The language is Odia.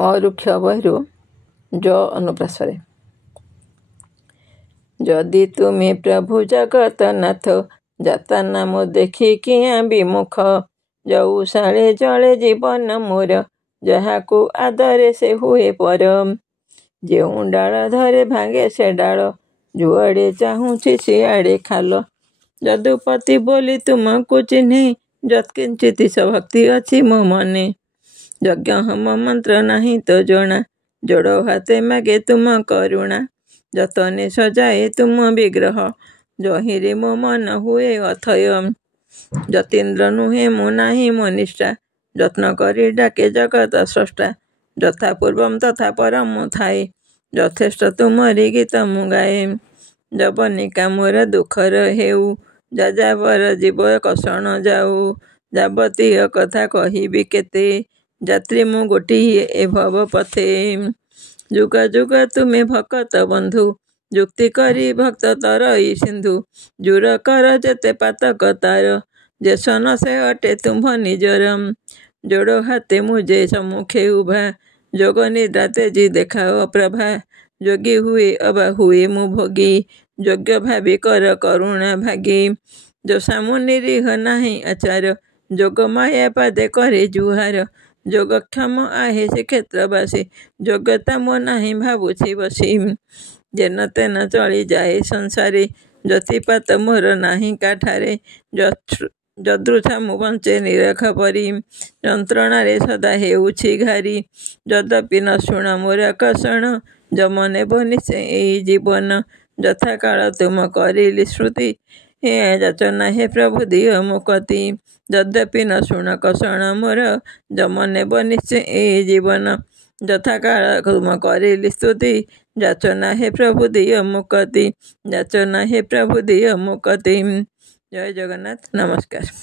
ଅରୁକ୍ଷ ବହିରୁ ଜ ଅନୁପ୍ରାସରେ। ଯଦି ତୁମେ ପ୍ରଭୁ ଜଗତନାଥ ଯାତା ନାମ ଦେଖି କିଆଁ ବିମୁଖ ଯଉଶାଳେ ଜଳେ ଜୀବନ ମୋର ଯାହାକୁ ଆଦରେ ସେ ହୁଏ ପର। ଯେଉଁ ଡାଳ ଧରେ ଭାଙ୍ଗେ ସେ ଡାଳ ଯୁଆଡ଼େ ଚାହୁଁଛି ସିଆଡ଼େ ଖାଲ। ଯଦୁପତି ବୋଲି ତୁମକୁ ଚିହ୍ନେ ଯତ୍କିଞ୍ଚିତ୍ ଭକ୍ତି ଅଛି ମୋ ମନେ। ଯଜ୍ଞ ହୋମ ମନ୍ତ୍ର ନାହିଁ ତ ଜଣା ଯୋଡ଼ ହାତେ ମାଗେ ତୁମ କରୁଣା। ଯତନେ ସଜାଏ ତୁମ ବିଗ୍ରହ ଯହିଁରେ ମୋ ମନ ହୁଏ ଅଥୟ। ଯତୀନ୍ଦ୍ର ନୁହେଁ ମୁଁ ନାହିଁ ମୋ ନିଷ୍ଠା ଯତ୍ନ କରି ଡାକେ ଜଗତ ସ୍ରଷ୍ଟା। ଯଥା ପୂର୍ବଂ ତଥା ପରଂ ମୁଁ ଥାଏ ଯଥେଷ୍ଟ ତୁମରି ଗୀତ ମୁଁ ଗାଏ। ଯବନିକା ମୋର ଦୁଃଖର ହେଉ ଯାଯାବର ଜୀବ କଷଣ ଯାଉ। ଯାବତୀୟ କଥା କହିବି କେତେ ଯାତ୍ରୀ ମୁଁ ଗୋଟିଏ ଏ ଭବ ପଥେ। ଯୁଗ ଯୁଗ ତୁମେ ଭକତ ବନ୍ଧୁ ଯୁକ୍ତି କରି ଭକ୍ତ ତରଇ ସିନ୍ଧୁ। ଜୁର କର ଯେତେ ପାତକ ତାର ଯେ ସନ ସେ ଅଟେ ତୁମ୍ଭ ନିଜର। ଯୋଡ଼ ହାତେ ମୁଁ ଯେ ସମ୍ମୁଖେ ଉଭା ଯୋଗ ନିଦ୍ରା ତେଜି ଦେଖାଅ ପ୍ରଭା। ଯୋଗୀ ହୁଏ ଅବା ହୁଏ ମୁଁ ଭୋଗୀ ଯୋଗ୍ୟ ଭାବି କର କରୁଣା ଭାଗୀ। ଯଶାମୁ ନିରୀହ ନାହିଁ ଆଚାର ଯୋଗ ମାୟା ପାଦେ କରେ ଜୁହାର। ଯୋଗକ୍ଷମ ଆହେ ଶ୍ରୀକ୍ଷେତ୍ରବାସୀ ଯୋଗ୍ୟତା ମୋ ନାହିଁ ଭାବୁଛି ବସି। ଯେନ ତେନ ଚଳିଯାଏ ସଂସାରେ ଯତିପାତ ମୋର ନାହିଁ କାଠାରେ। ଯଦୃଚ୍ଛା ମୁଁ ବଞ୍ଚେ ନିରଖ ପରି ଯନ୍ତ୍ରଣାରେ ସଦା ହେଉଛି ଘାରି। ଯଦ୍ୟପି ନ ଶୁଣ ମୋର କଷଣ ଯମ ନେବ ନିଶ୍ଚେ ଏଇ ଜୀବନ। ଯଥାକାଳ ତୁମ କରିଲି ସ୍ତୁତି ଯାଚନା ହେ ପ୍ରଭୁ ଦିଅ ମୁକତି। ଯଦ୍ୟପି ନ ଶୁଣ କଷଣ ମୋର ଯମ ନେବ ନିଶ୍ଚେ ଏଇ ଜୀବନ। ଯଥାକାଳ ତୁମ କରିଲି ସ୍ତୁତି ଯାଚନା ହେ ପ୍ରଭୁ ଦିଅ ମୁକତି। ଯାଚନା ହେ ପ୍ରଭୁ ଦିଅ ମୁକତି। ଜୟ ଜଗନ୍ନାଥ। ନମସ୍କାର।